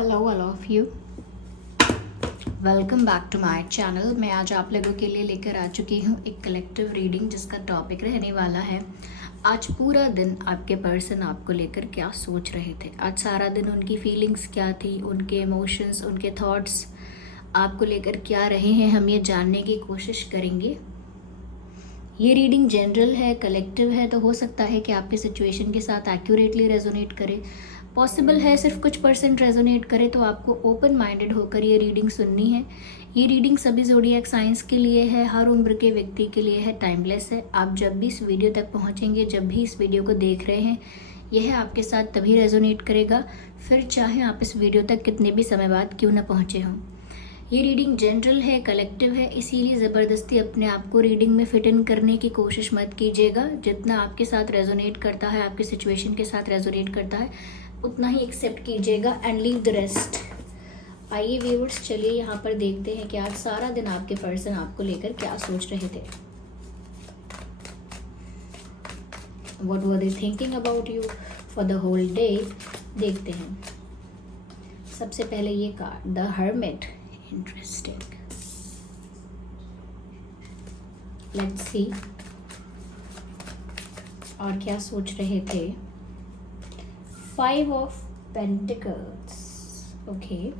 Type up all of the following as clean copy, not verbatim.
Hello all of you, welcome back to my channel. मैं आज आप लोगों के लिए लेकर आ चुकी हूँ एक कलेक्टिव रीडिंग जिसका टॉपिक रहने वाला है आज पूरा दिन आपके पर्सन आपको लेकर क्या सोच रहे थे। आज सारा दिन उनकी फीलिंग्स क्या थी, उनके इमोशंस, उनके थॉट्स आपको लेकर क्या रहे हैं, हम ये जानने की कोशिश करेंगे। ये रीडिंग जनरल है, कलेक्टिव है, तो हो सकता है कि आपके सिचुएशन के साथ एक्यूरेटली रेजोनेट करे। पॉसिबल है सिर्फ कुछ % रेजोनेट करे, तो आपको ओपन माइंडेड होकर ये रीडिंग सुननी है। ये रीडिंग सभी ज़ोडिएक साइंस के लिए है, हर उम्र के व्यक्ति के लिए है, टाइमलेस है। आप जब भी इस वीडियो तक पहुंचेंगे, जब भी इस वीडियो को देख रहे हैं, यह आपके साथ तभी रेजोनेट करेगा, फिर चाहे आप इस वीडियो तक कितने भी समय बाद क्यों ना पहुँचे हों। ये रीडिंग जनरल है, कलेक्टिव है, इसीलिए ज़बरदस्ती अपने आप को रीडिंग में फिट इन करने की कोशिश मत कीजिएगा। जितना आपके साथ रेजोनेट करता है, आपके सिचुएशन के साथ रेजोनेट करता है, उतना ही एक्सेप्ट कीजिएगा एंड लीव द रेस्ट। आइए व्यूअर्स, चलिए यहाँ पर देखते हैं कि आज सारा दिन आपके पर्सन आपको लेकर क्या सोच रहे थे। What were they thinking about you for the whole day? देखते हैं। सबसे पहले ये card, the hermit. Interesting, let's see और क्या सोच रहे थे। 5 of Pentacles. Okay,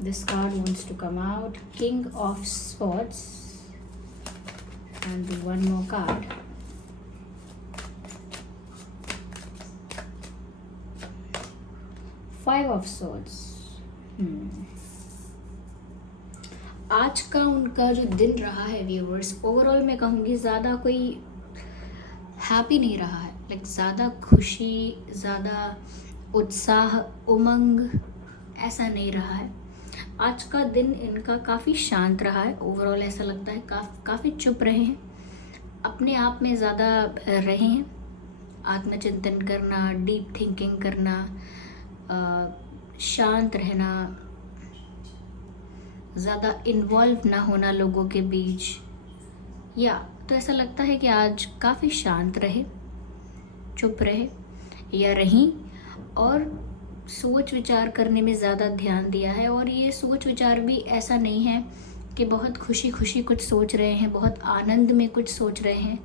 this card wants to come out. King of Swords, and one more card. Five of Swords. आज का उनका जो दिन रहा है व्यूअर्स, ओवरऑल मैं कहूँगी ज़्यादा कोई हैप्पी नहीं रहा है। लाइक ज़्यादा खुशी, ज़्यादा उत्साह, उमंग ऐसा नहीं रहा है। आज का दिन इनका काफ़ी शांत रहा है। ओवरऑल ऐसा लगता है काफ़ी चुप रहे हैं, अपने आप में ज़्यादा रहे हैं। आत्मचिंतन करना, डीप थिंकिंग करना, शांत रहना, ज़्यादा इन्वॉल्व ना होना लोगों के बीच, या तो ऐसा लगता है कि आज काफ़ी शांत रहे, चुप रहे या रहीं, और सोच विचार करने में ज़्यादा ध्यान दिया है। और ये सोच विचार भी ऐसा नहीं है कि बहुत खुशी खुशी कुछ सोच रहे हैं, बहुत आनंद में कुछ सोच रहे हैं।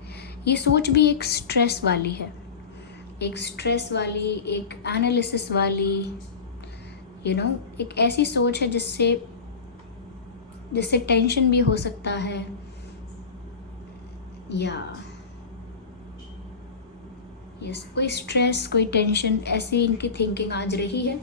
ये सोच भी एक स्ट्रेस वाली है, एक स्ट्रेस वाली, एक एनालिसिस वाली, एक ऐसी सोच है जिससे टेंशन भी हो सकता है, या यस कोई स्ट्रेस, कोई टेंशन, ऐसी इनकी थिंकिंग आज रही है।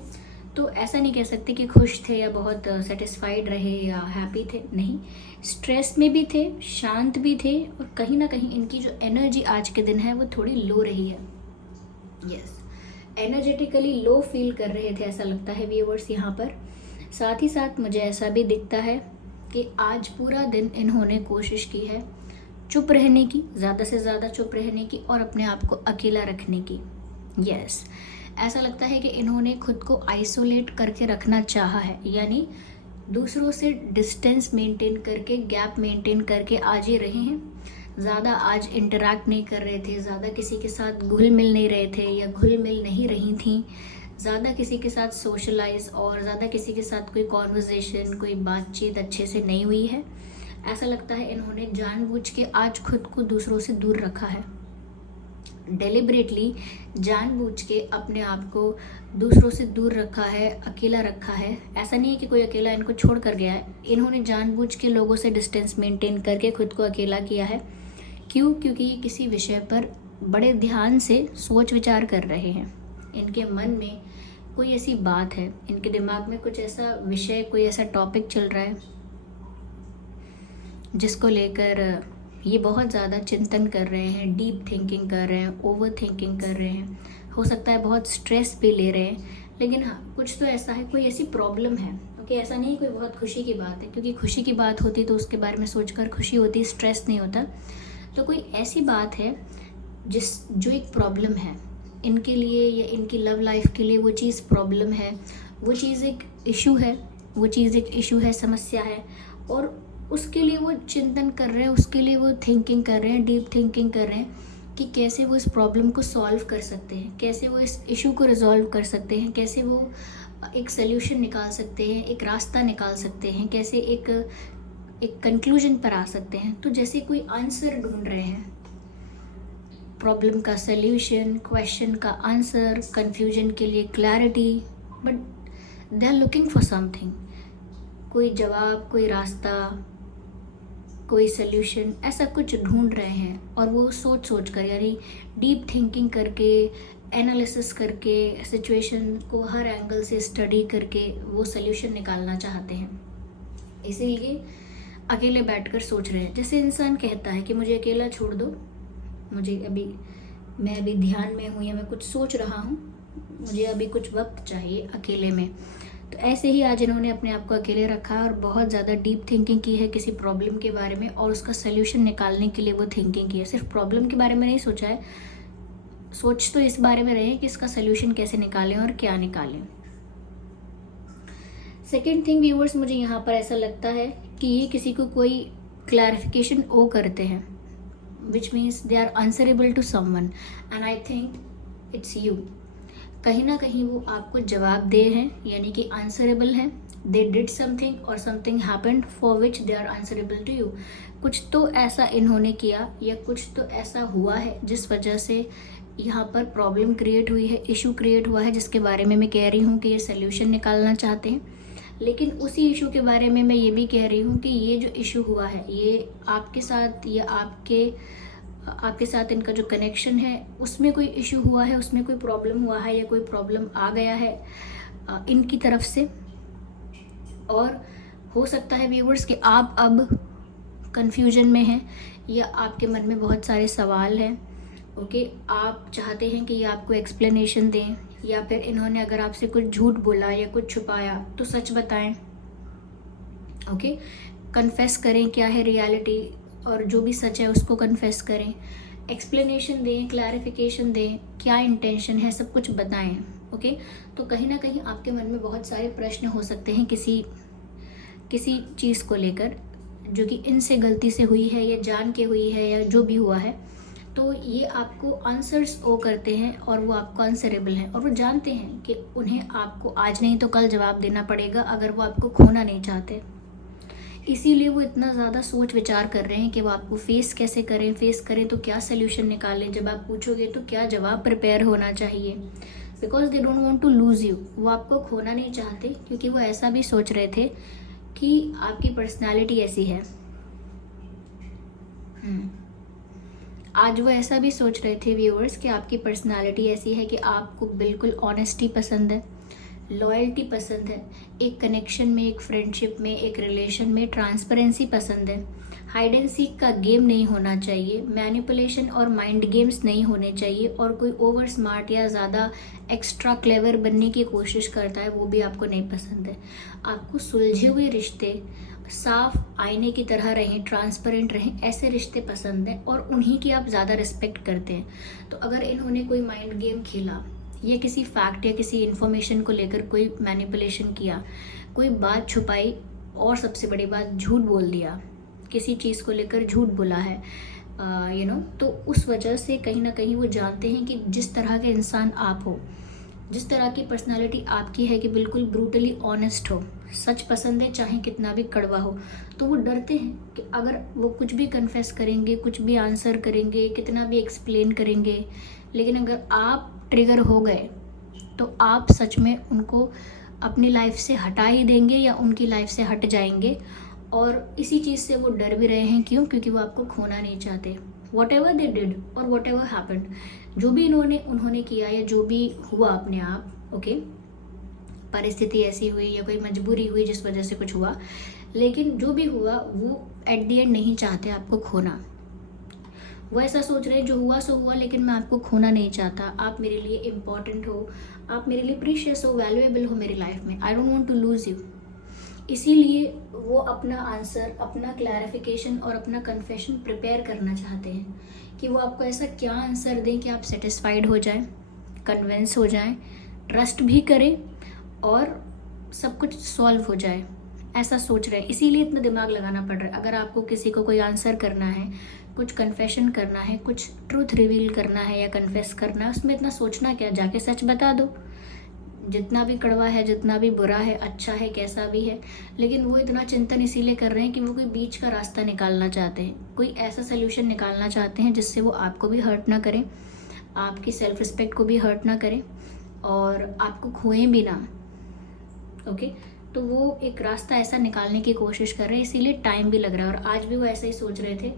तो ऐसा नहीं कह सकते कि खुश थे या बहुत सेटिस्फाइड रहे या हैप्पी थे, नहीं, स्ट्रेस में भी थे, शांत भी थे, और कहीं ना कहीं इनकी जो एनर्जी आज के दिन है वो थोड़ी लो रही है। यस, एनर्जेटिकली लो फील कर रहे थे, ऐसा लगता है व्यूअर्स यहाँ पर। साथ ही साथ मुझे ऐसा भी दिखता है कि आज पूरा दिन इन्होंने कोशिश की है चुप रहने की, ज़्यादा से ज़्यादा चुप रहने की, और अपने आप को अकेला रखने की। यस, ऐसा लगता है कि इन्होंने खुद को आइसोलेट करके रखना चाहा है, यानी दूसरों से डिस्टेंस मेंटेन करके, गैप मेंटेन करके आज ये रहे हैं। ज़्यादा आज इंटरैक्ट नहीं कर रहे थे, ज़्यादा किसी के साथ घुल मिल नहीं रहे थे या घुल मिल नहीं रही थी, ज़्यादा किसी के साथ सोशलाइज और ज़्यादा किसी के साथ कोई कॉन्वर्जेशन, कोई बातचीत अच्छे से नहीं हुई है। ऐसा लगता है इन्होंने जानबूझ के आज खुद को दूसरों से दूर रखा है, डेलिबरेटली जानबूझ के अपने आप को दूसरों से दूर रखा है, अकेला रखा है। ऐसा नहीं है कि कोई अकेला इनको छोड़ कर गया है, इन्होंने जानबूझ के लोगों से डिस्टेंस मेंटेन करके खुद को अकेला किया है। क्यों? क्योंकि ये किसी विषय पर बड़े ध्यान से सोच विचार कर रहे हैं। इनके मन में कोई ऐसी बात है, इनके दिमाग में कुछ ऐसा विषय, कोई ऐसा टॉपिक चल रहा है जिसको लेकर ये बहुत ज़्यादा चिंतन कर रहे हैं, डीप थिंकिंग कर रहे हैं, ओवर थिंकिंग कर रहे हैं। हो सकता है बहुत स्ट्रेस भी ले रहे हैं, लेकिन हाँ, कुछ तो ऐसा है, कोई ऐसी प्रॉब्लम है। ओके, ऐसा नहीं कोई बहुत खुशी की बात है, क्योंकि खुशी की बात होती तो उसके बारे में सोचकर खुशी होती, स्ट्रेस नहीं होता। तो कोई ऐसी बात है जो एक प्रॉब्लम है इनके लिए, या इनकी लव लाइफ के लिए वो चीज़ प्रॉब्लम है, वो चीज़ एक इशू है, समस्या है, और उसके लिए वो चिंतन कर रहे हैं, उसके लिए वो थिंकिंग कर रहे हैं, डीप थिंकिंग कर रहे हैं। कि कैसे वो इस प्रॉब्लम को सॉल्व कर सकते हैं, कैसे वो इस इशू को रिजॉल्व कर सकते हैं, कैसे वो एक सल्यूशन निकाल सकते हैं, एक रास्ता निकाल सकते हैं, कैसे एक एक कंक्लूजन पर आ सकते हैं। तो जैसे कोई आंसर ढूंढ रहे हैं, प्रॉब्लम का सल्यूशन, क्वेश्चन का आंसर, कंफ्यूजन के लिए clarity, but they are looking for something, कोई जवाब, कोई रास्ता, कोई सल्यूशन, ऐसा कुछ ढूंढ रहे हैं। और वो सोच सोच कर, यानी डीप थिंकिंग करके, एनालिसिस करके, सिचुएशन को हर एंगल से स्टडी करके वो सल्यूशन निकालना चाहते हैं। इसीलिए अकेले बैठकर सोच रहे हैं। जैसे इंसान कहता है कि मुझे अकेला छोड़ दो, मैं अभी ध्यान में हूँ या मैं कुछ सोच रहा हूँ, मुझे अभी कुछ वक्त चाहिए अकेले में। तो ऐसे ही आज इन्होंने अपने आप को अकेले रखा और बहुत ज़्यादा डीप थिंकिंग की है किसी प्रॉब्लम के बारे में, और उसका सल्यूशन निकालने के लिए वो थिंकिंग की है। सिर्फ प्रॉब्लम के बारे में नहीं सोचा है, सोच तो इस बारे में रहे कि इसका सल्यूशन कैसे निकालें और क्या निकालें। सेकेंड थिंग व्यूअर्स, मुझे यहाँ पर ऐसा लगता है कि ये किसी को कोई क्लैरिफिकेशन ओ करते हैं, which means they are answerable to someone, and I think it's you. कहीं ना कहीं वो आपको जवाब दे हैं, यानी कि आंसरेबल हैं। दे डिड समथिंग और something happened for which they are answerable to you. कुछ तो ऐसा इन्होंने किया या कुछ तो ऐसा हुआ है जिस वजह से यहाँ पर प्रॉब्लम क्रिएट हुई है, इशू क्रिएट हुआ है, जिसके बारे में मैं कह रही हूँ कि ये सल्यूशन निकालना चाहते हैं। लेकिन उसी इशू के बारे में मैं ये भी कह रही हूँ कि ये जो इशू हुआ है, ये आपके साथ या आपके साथ इनका जो कनेक्शन है उसमें कोई इशू हुआ है, उसमें कोई प्रॉब्लम हुआ है या कोई प्रॉब्लम आ गया है इनकी तरफ से। और हो सकता है व्यूअर्स कि आप अब कंफ्यूजन में हैं या आपके मन में बहुत सारे सवाल हैं। ओके, आप चाहते हैं कि ये आपको एक्सप्लेनेशन दें, या फिर इन्होंने अगर आपसे कुछ झूठ बोला या कुछ छुपाया तो सच बताएं। ओके, कन्फेस करें क्या है रियलिटी, और जो भी सच है उसको कन्फेस करें, एक्सप्लेनेशन दें, क्लैरिफिकेशन दें, क्या इंटेंशन है, सब कुछ बताएं। ओके, तो कहीं ना कहीं आपके मन में बहुत सारे प्रश्न हो सकते हैं किसी चीज़ को लेकर, जो कि इनसे गलती से हुई है या जान के हुई है या जो भी हुआ है। तो ये आपको आंसर्स ओ करते हैं और वो आपको आंसरेबल हैं, और वो जानते हैं कि उन्हें आपको आज नहीं तो कल जवाब देना पड़ेगा अगर वो आपको खोना नहीं चाहते। इसीलिए वो इतना ज़्यादा सोच विचार कर रहे हैं कि वो आपको फेस कैसे करें, फेस करें तो क्या सल्यूशन निकालें, जब आप पूछोगे तो क्या जवाब प्रिपेयर होना चाहिए, because they don't want to lose you. वो आपको खोना नहीं चाहते, क्योंकि वो ऐसा भी सोच रहे थे कि आपकी पर्सनालिटी ऐसी है। आज वो ऐसा भी सोच रहे थे व्यूअर्स कि आपकी पर्सनालिटी ऐसी है कि आपको बिल्कुल ऑनेस्टी पसंद है, लॉयल्टी पसंद है, एक कनेक्शन में, एक फ्रेंडशिप में, एक रिलेशन में ट्रांसपेरेंसी पसंद है, हाइड एंड सीक का गेम नहीं होना चाहिए, मैनिपुलेशन और माइंड गेम्स नहीं होने चाहिए, और कोई ओवर स्मार्ट या ज़्यादा एक्स्ट्रा क्लेवर बनने की कोशिश करता है वो भी आपको नहीं पसंद है। आपको सुलझे हुए रिश्ते, साफ आईने की तरह रहें, ट्रांसपेरेंट रहें, ऐसे रिश्ते पसंद हैं, और उन्हीं की आप ज़्यादा रिस्पेक्ट करते हैं। तो अगर इन्होंने कोई माइंड गेम खेला, ये किसी फैक्ट या किसी इन्फॉर्मेशन को लेकर कोई मैनिपुलेशन किया, कोई बात छुपाई, और सबसे बड़ी बात झूठ बोल दिया, किसी चीज़ को लेकर झूठ बोला है तो उस वजह से कहीं ना कहीं वो जानते हैं कि जिस तरह के इंसान आप हो, जिस तरह की पर्सनालिटी आपकी है कि बिल्कुल ब्रूटली ऑनेस्ट हो, सच पसंद है चाहे कितना भी कड़वा हो, तो वो डरते हैं कि अगर वो कुछ भी कन्फेस करेंगे, कुछ भी आंसर करेंगे, कितना भी एक्सप्लेन करेंगे, लेकिन अगर आप ट्रिगर हो गए तो आप सच में उनको अपनी लाइफ से हटा ही देंगे या उनकी लाइफ से हट जाएंगे। और इसी चीज़ से वो डर भी रहे हैं, क्यों? क्योंकि वो आपको खोना नहीं चाहते। वॉट एवर दे डिड और वॉट एवर हैपेंड, जो भी उन्होंने किया या जो भी हुआ अपने आप, ओके, परिस्थिति ऐसी हुई या कोई मजबूरी हुई जिस वजह से कुछ हुआ, लेकिन जो भी हुआ वो एट द एंड नहीं चाहते आपको खोना। वो ऐसा सोच रहे हैं जो हुआ सो हुआ, लेकिन मैं आपको खोना नहीं चाहता, आप मेरे लिए इम्पॉर्टेंट हो, आप मेरे लिए प्रीशियस हो, वैल्यूएबल हो मेरी लाइफ में, I don't want to lose you. इसीलिए वो अपना आंसर, अपना क्लैरिफिकेशन और अपना कन्फेशन प्रिपेयर करना चाहते हैं कि वो आपको ऐसा क्या आंसर दें कि आप सेटिस्फाइड हो जाएं, कन्विंस हो जाएं, ट्रस्ट भी करें और सब कुछ सॉल्व हो जाए, ऐसा सोच रहे हैं। इसीलिए इतना दिमाग लगाना पड़ रहा है। अगर आपको किसी को कोई आंसर करना है कुछ कन्फेशन करना है, कुछ ट्रूथ रिवील करना है या कन्फेस करना है, उसमें इतना सोचना क्या, जाके सच बता दो। जितना भी कड़वा है, जितना भी बुरा है, अच्छा है, कैसा भी है, लेकिन वो इतना चिंतन इसीलिए कर रहे हैं कि वो कोई बीच का रास्ता निकालना चाहते हैं, कोई ऐसा सोल्यूशन निकालना चाहते हैं जिससे वो आपको भी हर्ट ना करें, आपकी सेल्फ रिस्पेक्ट को भी हर्ट ना करें और आपको खोएं भी ना। ओके, तो वो एक रास्ता ऐसा निकालने की कोशिश कर रहे हैं, इसीलिए टाइम भी लग रहा है। और आज भी वो ऐसा ही सोच रहे थे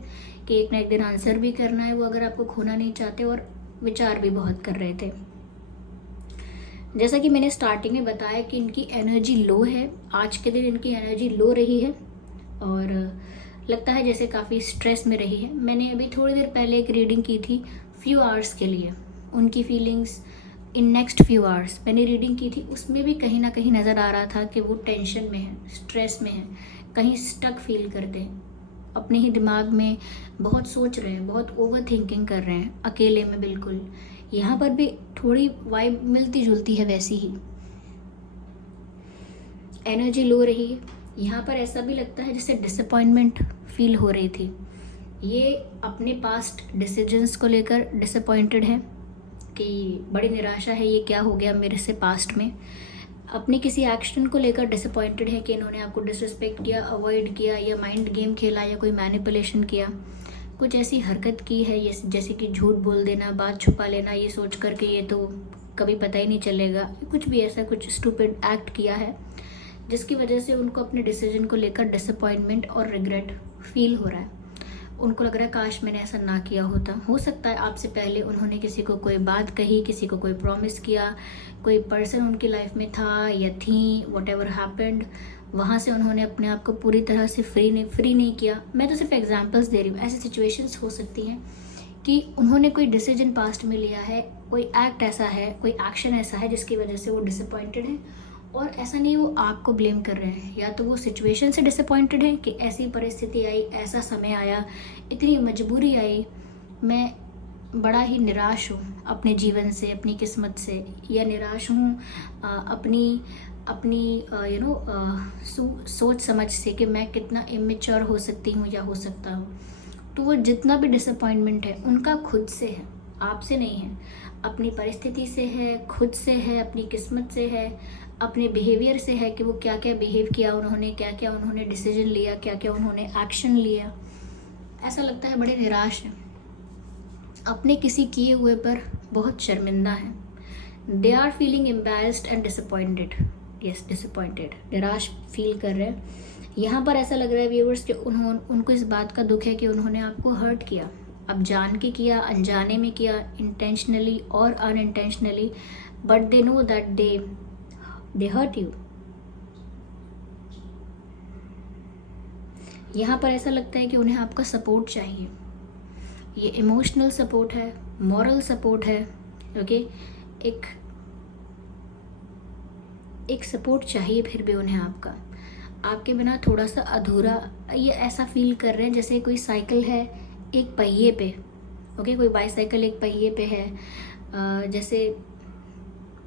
कि एक ना एक दिन आंसर भी करना है, वो अगर आपको खोना नहीं चाहते, और विचार भी बहुत कर रहे थे। जैसा कि मैंने स्टार्टिंग में बताया कि इनकी एनर्जी लो है, आज के दिन इनकी एनर्जी लो रही है और लगता है जैसे काफ़ी स्ट्रेस में रही है। मैंने अभी थोड़ी देर पहले एक रीडिंग की थी फ्यू आवर्स के लिए, उनकी feelings in next few hours मैंने रीडिंग की थी, उसमें भी कहीं ना कहीं नज़र आ रहा था कि वो टेंशन में है, स्ट्रेस में है, कहीं स्टक फील करते हैं, अपने ही दिमाग में बहुत सोच रहे हैं, बहुत ओवर थिंकिंग कर रहे हैं, अकेले में बिल्कुल। यहाँ पर भी थोड़ी वाइब मिलती जुलती है वैसी ही, एनर्जी लो रही है। यहाँ पर ऐसा भी लगता है जैसे डिसअपॉइंटमेंट फील हो रही थी, ये अपने पास्ट डिसीजंस को लेकर डिसअपॉइंटेड है कि बड़ी निराशा है, ये क्या हो गया मेरे से पास्ट में। अपने किसी एक्शन को लेकर डिसअपॉइंटेड है कि इन्होंने आपको डिसरिस्पेक्ट किया, अवॉइड किया या माइंड गेम खेला या कोई मैनिपुलेशन किया, कुछ ऐसी हरकत की है ये, जैसे कि झूठ बोल देना, बात छुपा लेना, ये सोच कर के ये तो कभी पता ही नहीं चलेगा, कुछ भी ऐसा कुछ स्टूपिड एक्ट किया है जिसकी वजह से उनको अपने डिसीजन को लेकर डिसअपॉइंटमेंट और रिग्रेट फील हो रहा है। उनको लग रहा है काश मैंने ऐसा ना किया होता। हो सकता है आपसे पहले उन्होंने किसी को कोई बात कही, किसी को कोई प्रॉमिस किया, कोई पर्सन उनकी लाइफ में था या थी, वट एवर हैपेंड, वहाँ से उन्होंने अपने आप को पूरी तरह से फ्री नहीं किया। मैं तो सिर्फ एग्जांपल्स दे रही हूँ, ऐसी सिचुएशंस हो सकती हैं कि उन्होंने कोई डिसीजन पास्ट में लिया है, कोई एक्ट ऐसा है, कोई एक्शन ऐसा है जिसकी वजह से वो डिसअपॉइंटेड है। और ऐसा नहीं वो आपको ब्लेम कर रहे हैं, या तो वो सिचुएशन से डिसअपॉइंटेड है कि ऐसी परिस्थिति आई, ऐसा समय आया, इतनी मजबूरी आई, मैं बड़ा ही निराश हूँ अपने जीवन से, अपनी किस्मत से, या निराश हूँ अपनी सोच समझ से कि मैं कितना इमेच्योर हो सकती हूँ या हो सकता हूँ। तो वो जितना भी डिसअपॉइंटमेंट है उनका खुद से है, आपसे नहीं है, अपनी परिस्थिति से है, खुद से है, अपनी किस्मत से है, अपने बिहेवियर से है कि वो क्या क्या बिहेव किया उन्होंने, क्या क्या उन्होंने डिसीजन लिया, क्या क्या उन्होंने एक्शन लिया। ऐसा लगता है बड़े निराश हैं, अपने किसी किए हुए पर बहुत शर्मिंदा हैं। They are feeling embarrassed and disappointed, yes disappointed, निराश फील कर रहे हैं। यहाँ पर ऐसा लग रहा है व्यूअर्स कि उनको इस बात का दुख है कि उन्होंने आपको हर्ट किया, अब जान के किया, अनजाने में किया, इंटेंशनली और unintentionally, but they know that they hurt you. यहाँ पर ऐसा लगता है कि उन्हें आपका सपोर्ट चाहिए, ये इमोशनल सपोर्ट है, मॉरल सपोर्ट है, ओके, एक सपोर्ट चाहिए फिर भी उन्हें आपके बिना थोड़ा सा अधूरा, ये ऐसा फील कर रहे हैं जैसे कोई साइकिल है एक पहिए पे, ओके, कोई बाईसाइकिल एक पहिए पे है, जैसे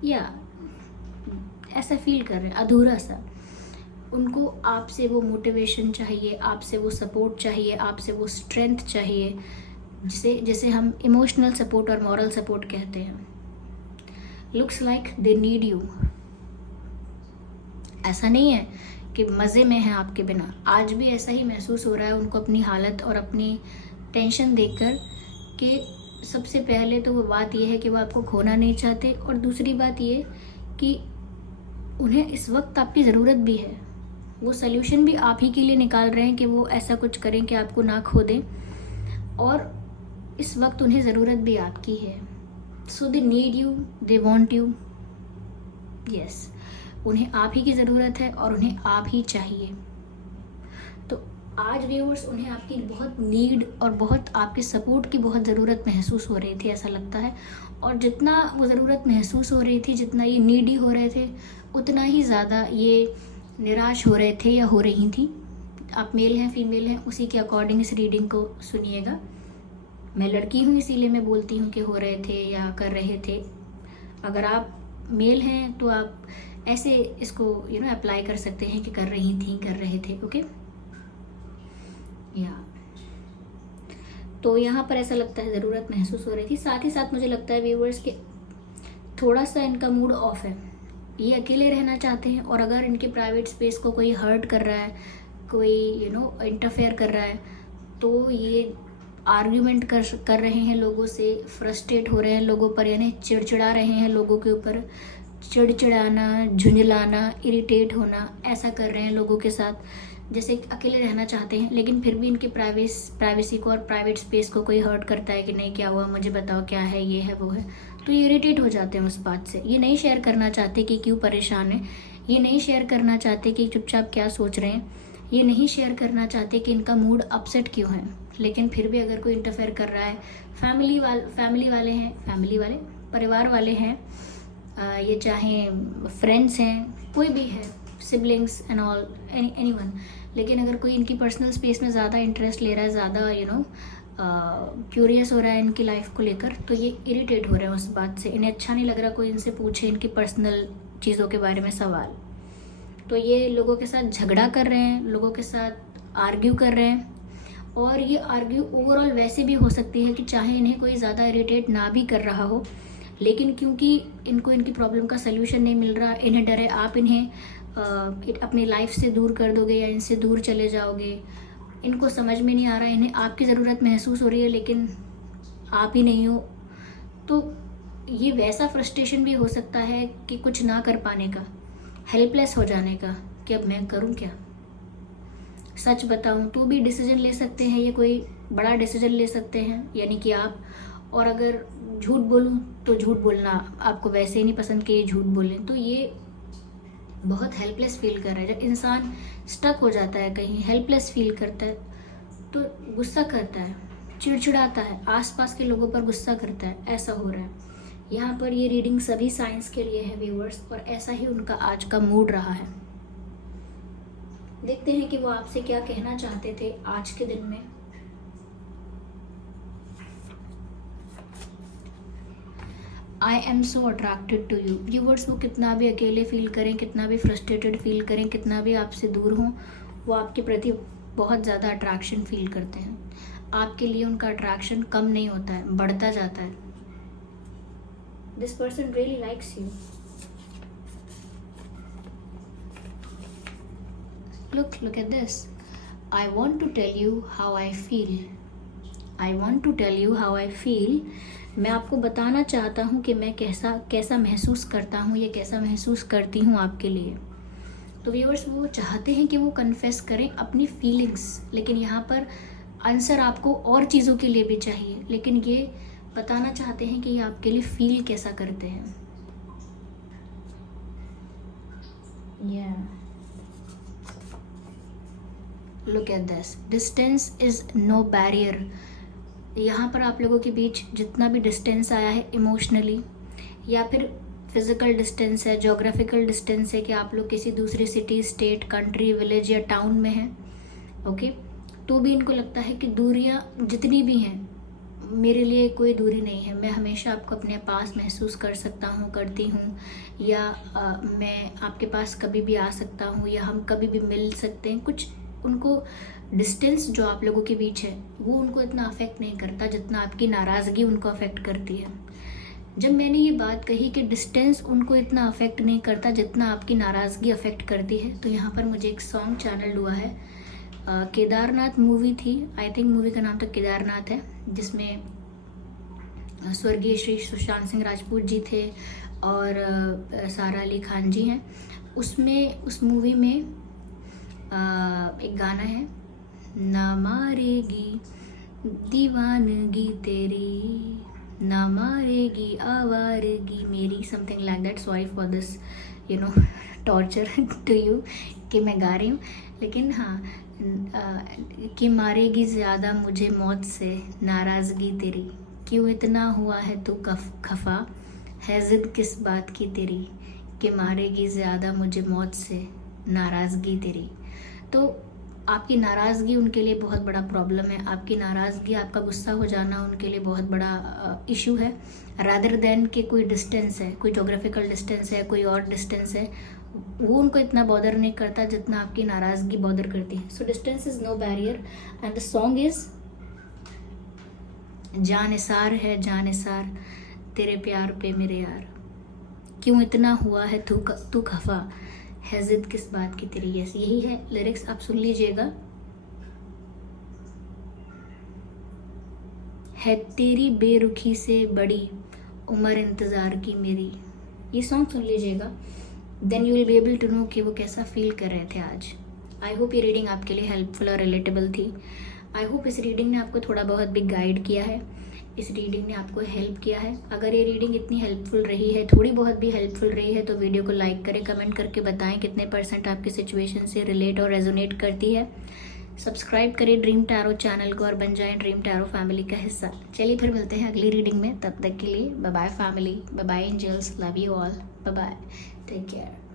या ऐसा फील कर रहे हैं अधूरा सा। उनको आपसे वो मोटिवेशन चाहिए, आपसे वो सपोर्ट चाहिए, आपसे वो स्ट्रेंथ चाहिए, जिसे हम इमोशनल सपोर्ट और मॉरल सपोर्ट कहते हैं। Looks like they need you. ऐसा नहीं है कि मज़े में है आपके बिना, आज भी ऐसा ही महसूस हो रहा है उनको अपनी हालत और अपनी टेंशन देखकर कि सबसे पहले तो वो बात ये है कि वो आपको खोना नहीं चाहते, और दूसरी बात ये कि उन्हें इस वक्त आपकी ज़रूरत भी है। वो सल्यूशन भी आप ही के लिए निकाल रहे हैं कि वो ऐसा कुछ करें कि आपको ना खो दें, और इस वक्त उन्हें ज़रूरत भी आपकी है। So they need you, they want you, yes, उन्हें आप ही की ज़रूरत है और उन्हें आप ही चाहिए। तो आज व्यूअर्स उन्हें आपकी बहुत नीड और बहुत आपके सपोर्ट की बहुत ज़रूरत महसूस हो रही थी, ऐसा लगता है। और जितना वो ज़रूरत महसूस हो रही थी, जितना ये नीडी हो रहे थे, उतना ही ज़्यादा ये निराश हो रहे थे या हो रही थी। आप मेल हैं फीमेल हैं, उसी के अकॉर्डिंग इस रीडिंग को सुनिएगा। मैं लड़की हूँ इसीलिए मैं बोलती हूँ कि हो रहे थे या कर रहे थे। अगर आप मेल हैं तो आप ऐसे इसको अप्लाई कर सकते हैं कि कर रही थी, कर रहे थे, ओके। या तो यहाँ पर ऐसा लगता है ज़रूरत महसूस हो रही थी। साथ ही साथ मुझे लगता है व्यूवर्स के थोड़ा सा इनका मूड ऑफ है, ये अकेले रहना चाहते हैं, और अगर इनके प्राइवेट स्पेस को कोई हर्ट कर रहा है, कोई इंटरफेयर कर रहा है, तो ये आर्ग्यूमेंट कर रहे हैं लोगों से, फ्रस्ट्रेट हो रहे हैं लोगों पर, यानी चिड़चिड़ा रहे हैं लोगों के ऊपर, चिड़चिड़ाना, झुंझलाना, इरिटेट होना, ऐसा कर रहे हैं लोगों के साथ, जैसे अकेले रहना चाहते हैं, लेकिन फिर भी इनकी प्राइवेसी को और प्राइवेट स्पेस को कोई हर्ट करता है कि नहीं क्या हुआ, मुझे बताओ क्या है, ये है वो है, तो ये इरिटेट हो जाते हैं उस बात से। ये नहीं शेयर करना चाहते कि क्यों परेशान है, ये नहीं शेयर करना चाहते कि चुपचाप क्या सोच रहे हैं, ये नहीं शेयर करना चाहते कि इनका मूड अपसेट क्यों है, लेकिन फिर भी अगर कोई इंटरफेयर कर रहा है, परिवार वाले हैं, ये चाहे फ्रेंड्स हैं, कोई भी है, सिबलिंग्स एंड ऑल, एनीवन, लेकिन अगर कोई इनकी पर्सनल स्पेस में ज़्यादा इंटरेस्ट ले रहा है, ज़्यादा क्यूरियस हो रहा है इनकी लाइफ को लेकर, तो ये इरिटेट हो रहे हैं उस बात से, इन्हें अच्छा नहीं लग रहा कोई इनसे पूछे इनकी पर्सनल चीज़ों के बारे में सवाल, तो ये लोगों के साथ झगड़ा कर रहे हैं, लोगों के साथ आर्ग्यू कर रहे हैं। और ये आर्ग्यू ओवरऑल वैसे भी हो सकती है कि चाहे इन्हें कोई ज़्यादा इरिटेट ना भी कर रहा हो, लेकिन क्योंकि इनको इनकी प्रॉब्लम का सल्यूशन नहीं मिल रहा, इन्हें डर है आप इन्हें अपनी लाइफ से दूर कर दोगे या इनसे दूर चले जाओगे, इनको समझ में नहीं आ रहा, इन्हें आपकी ज़रूरत महसूस हो रही है लेकिन आप ही नहीं हो, तो ये वैसा फ्रस्ट्रेशन भी हो सकता है कि कुछ ना कर पाने का, हेल्पलेस हो जाने का, कि अब मैं करूं क्या। सच बताऊं तो भी डिसीजन ले सकते हैं, ये कोई बड़ा डिसीजन ले सकते हैं, यानी कि आप, और अगर झूठ बोलूं तो झूठ बोलना आपको वैसे ही नहीं पसंद कि ये झूठ बोलें, तो ये बहुत हेल्पलेस फील कर रहा है। जब इंसान स्टक हो जाता है कहीं, हेल्पलेस फील करता है, तो गुस्सा करता है, चिड़चिड़ाता है, आसपास के लोगों पर गुस्सा करता है, ऐसा हो रहा है। यहाँ पर ये रीडिंग सभी साइंस के लिए है व्यूअर्स, और ऐसा ही उनका आज का मूड रहा है। देखते हैं कि वो आपसे क्या कहना चाहते थे आज के दिन में। I am so attracted to you. Viewers, वो कितना भी अकेले फील करें, कितना भी फ्रस्ट्रेटेड फील करें, कितना भी आपसे दूर हों, वो आपके प्रति बहुत ज़्यादा अट्रैक्शन फील करते हैं। आपके लिए उनका अट्रैक्शन कम नहीं होता है, बढ़ता जाता है। This person really likes you. Look at this. I want to tell you how I feel. मैं आपको बताना चाहता हूँ कि मैं कैसा महसूस करता हूँ, ये कैसा महसूस करती हूँ आपके लिए। तो व्यूअर्स, वो चाहते हैं कि वो कन्फेस करें अपनी फीलिंग्स, लेकिन यहाँ पर आंसर आपको और चीज़ों के लिए भी चाहिए, लेकिन ये बताना चाहते हैं कि ये आपके लिए फील कैसा करते हैं। Look at this, distance is no barrier. यहाँ पर आप लोगों के बीच जितना भी डिस्टेंस आया है इमोशनली, या फिर फिज़िकल डिस्टेंस है, जोग्राफिकल डिस्टेंस है कि आप लोग किसी दूसरी सिटी, स्टेट, कंट्री, विलेज या टाउन में हैं, ओके, तो भी इनको लगता है कि दूरियाँ जितनी भी हैं, मेरे लिए कोई दूरी नहीं है, मैं हमेशा आपको अपने पास महसूस कर सकता हूँ, करती हूँ, या मैं आपके पास कभी भी आ सकता हूँ, या हम कभी भी मिल सकते हैं। कुछ उनको डिस्टेंस जो आप लोगों के बीच है वो उनको इतना अफेक्ट नहीं करता जितना आपकी नाराज़गी उनको अफेक्ट करती है। जब मैंने ये बात कही कि डिस्टेंस उनको इतना अफेक्ट नहीं करता जितना आपकी नाराज़गी अफेक्ट करती है, तो यहाँ पर मुझे एक सॉन्ग चैनल हुआ है। केदारनाथ मूवी थी, आई थिंक मूवी का नाम तो केदारनाथ है, जिसमें स्वर्गीय श्री सुशांत सिंह राजपूत जी थे और सारा अली खान जी हैं। उसमें उस मूवी में एक गाना है, ना मारेगी दीवानगी तेरी, ना मारेगी आवारगी मेरी, something like that. Sorry for this torture to you कि मैं गा रही हूँ, लेकिन हाँ, कि मारेगी ज़्यादा मुझे मौत से नाराज़गी तेरी, क्यों इतना हुआ है तू खफा, है ज़िद किस बात की तेरी, कि मारेगी ज़्यादा मुझे मौत से नाराज़गी तेरी। तो आपकी नाराज़गी उनके लिए बहुत बड़ा प्रॉब्लम है, आपकी नाराज़गी, आपका गुस्सा हो जाना उनके लिए बहुत बड़ा इशू है, रादर देन कि कोई डिस्टेंस है, कोई जोग्राफिकल डिस्टेंस है, कोई और डिस्टेंस है, वो उनको इतना बॉदर नहीं करता जितना आपकी नाराज़गी बॉदर करती है। So distance is no barrier and the song is जानिसार है जानिसार तेरे प्यार पे मेरे यार, क्यों इतना हुआ है तू खफा, है जिद किस बात की तेरी। यस, यही है लिरिक्स, आप सुन लीजिएगा। है तेरी बेरुखी से बड़ी उम्र इंतज़ार की मेरी, ये सॉन्ग सुन लीजिएगा, then you will be able to know कि वो कैसा फील कर रहे थे आज। आई होप ये रीडिंग आपके लिए हेल्पफुल और रिलेटेबल थी। आई होप इस रीडिंग ने आपको थोड़ा बहुत भी गाइड किया है, इस रीडिंग ने आपको हेल्प किया है। अगर ये रीडिंग इतनी हेल्पफुल रही है, थोड़ी बहुत भी हेल्पफुल रही है, तो वीडियो को लाइक करें, कमेंट करके बताएं कितने % आपकी सिचुएशन से रिलेट और रेजोनेट करती है। सब्सक्राइब करें ड्रीम टैरो चैनल को और बन जाएं ड्रीम टैरो फैमिली का हिस्सा। चलिए फिर मिलते हैं अगली रीडिंग में, तब तक के लिए bye bye family, bye bye angels, love you all, bye bye, take care.